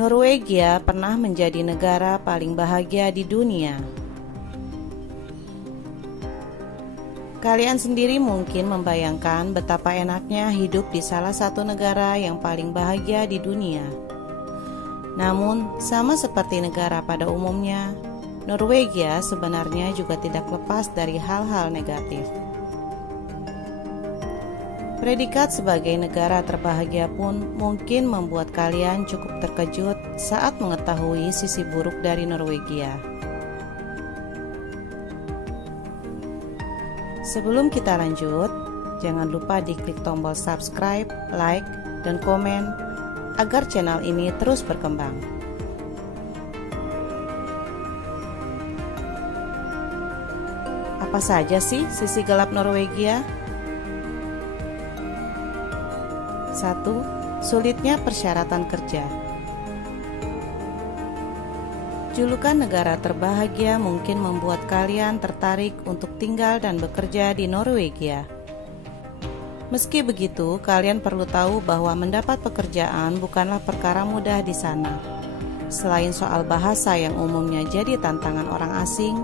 Norwegia pernah menjadi negara paling bahagia di dunia. Kalian sendiri mungkin membayangkan betapa enaknya hidup di salah satu negara yang paling bahagia di dunia. Namun, sama seperti negara pada umumnya, Norwegia sebenarnya juga tidak lepas dari hal-hal negatif. Predikat sebagai negara terbahagia pun mungkin membuat kalian cukup terkejut saat mengetahui sisi buruk dari Norwegia. Sebelum kita lanjut, jangan lupa diklik tombol subscribe, like, dan komen agar channel ini terus berkembang. Apa saja sih sisi gelap Norwegia? 1. Sulitnya persyaratan kerja. Julukan negara terbahagia mungkin membuat kalian tertarik untuk tinggal dan bekerja di Norwegia. Meski begitu, kalian perlu tahu bahwa mendapat pekerjaan bukanlah perkara mudah di sana. Selain soal bahasa yang umumnya jadi tantangan orang asing,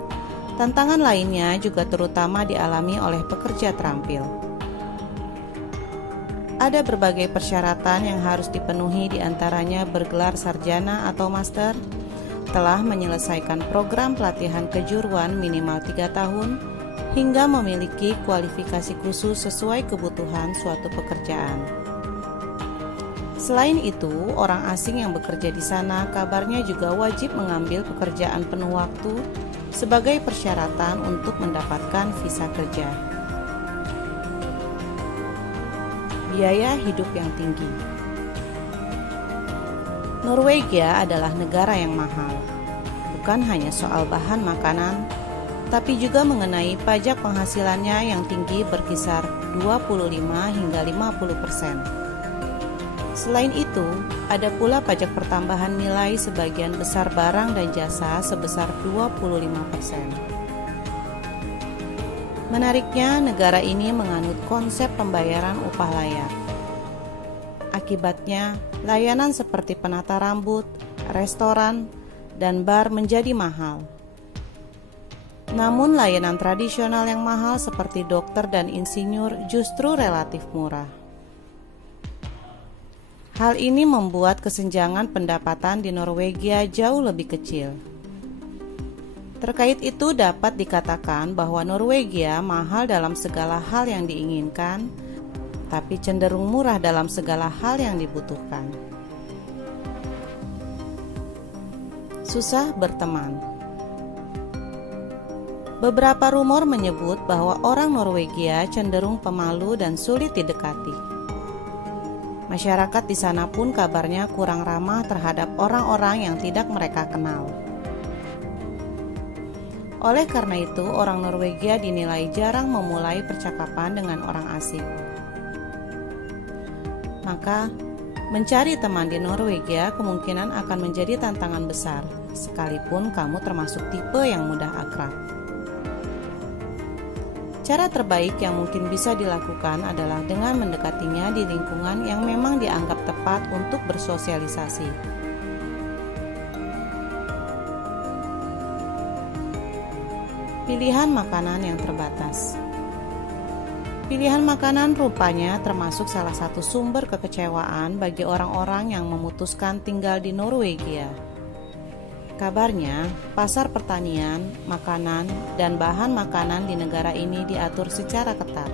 tantangan lainnya juga terutama dialami oleh pekerja terampil. Ada berbagai persyaratan yang harus dipenuhi, diantaranya bergelar sarjana atau master, telah menyelesaikan program pelatihan kejuruan minimal 3 tahun, hingga memiliki kualifikasi khusus sesuai kebutuhan suatu pekerjaan. Selain itu, orang asing yang bekerja di sana kabarnya juga wajib mengambil pekerjaan penuh waktu sebagai persyaratan untuk mendapatkan visa kerja. Biaya hidup yang tinggi. Norwegia adalah negara yang mahal, bukan hanya soal bahan makanan, tapi juga mengenai pajak penghasilannya yang tinggi berkisar 25 hingga 50%. Selain itu, ada pula pajak pertambahan nilai sebagian besar barang dan jasa sebesar 25%. Menariknya, negara ini menganut konsep pembayaran upah layak. Akibatnya, layanan seperti penata rambut, restoran, dan bar menjadi mahal. Namun, layanan tradisional yang mahal seperti dokter dan insinyur justru relatif murah. Hal ini membuat kesenjangan pendapatan di Norwegia jauh lebih kecil. Terkait itu dapat dikatakan bahwa Norwegia mahal dalam segala hal yang diinginkan, tapi cenderung murah dalam segala hal yang dibutuhkan. Susah berteman. Beberapa rumor menyebut bahwa orang Norwegia cenderung pemalu dan sulit didekati. Masyarakat di sana pun kabarnya kurang ramah terhadap orang-orang yang tidak mereka kenal. Oleh karena itu, orang Norwegia dinilai jarang memulai percakapan dengan orang asing. Maka, mencari teman di Norwegia kemungkinan akan menjadi tantangan besar, sekalipun kamu termasuk tipe yang mudah akrab. Cara terbaik yang mungkin bisa dilakukan adalah dengan mendekatinya di lingkungan yang memang dianggap tepat untuk bersosialisasi. Pilihan makanan yang terbatas. Pilihan makanan rupanya termasuk salah satu sumber kekecewaan bagi orang-orang yang memutuskan tinggal di Norwegia. Kabarnya, pasar pertanian, makanan, dan bahan makanan di negara ini diatur secara ketat.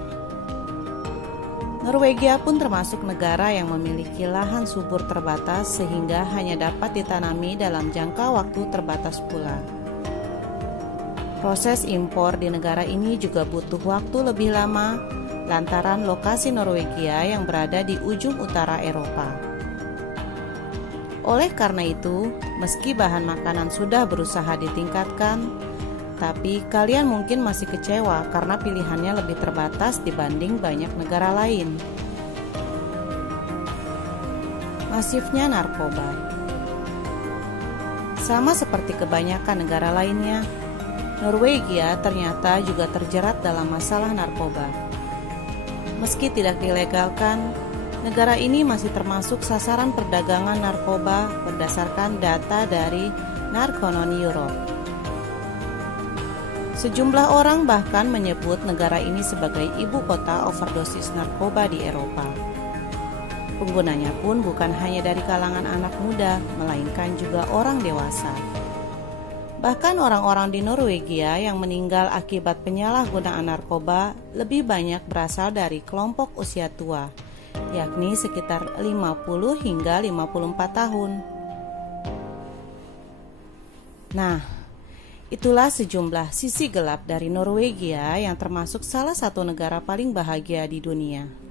Norwegia pun termasuk negara yang memiliki lahan subur terbatas sehingga hanya dapat ditanami dalam jangka waktu terbatas pula. Proses impor di negara ini juga butuh waktu lebih lama lantaran lokasi Norwegia yang berada di ujung utara Eropa. Oleh karena itu, meski bahan makanan sudah berusaha ditingkatkan, tapi kalian mungkin masih kecewa karena pilihannya lebih terbatas dibanding banyak negara lain. Masifnya narkoba. Sama seperti kebanyakan negara lainnya, Norwegia ternyata juga terjerat dalam masalah narkoba. Meski tidak dilegalkan, Negara ini masih termasuk sasaran perdagangan narkoba berdasarkan data dari Narconon Europe. Sejumlah orang bahkan menyebut negara ini sebagai ibu kota overdosis narkoba di Eropa. Penggunanya pun bukan hanya dari kalangan anak muda, melainkan juga orang dewasa. Bahkan orang-orang di Norwegia yang meninggal akibat penyalahgunaan narkoba lebih banyak berasal dari kelompok usia tua, yakni sekitar 50 hingga 54 tahun. Nah, itulah sejumlah sisi gelap dari Norwegia yang termasuk salah satu negara paling bahagia di dunia.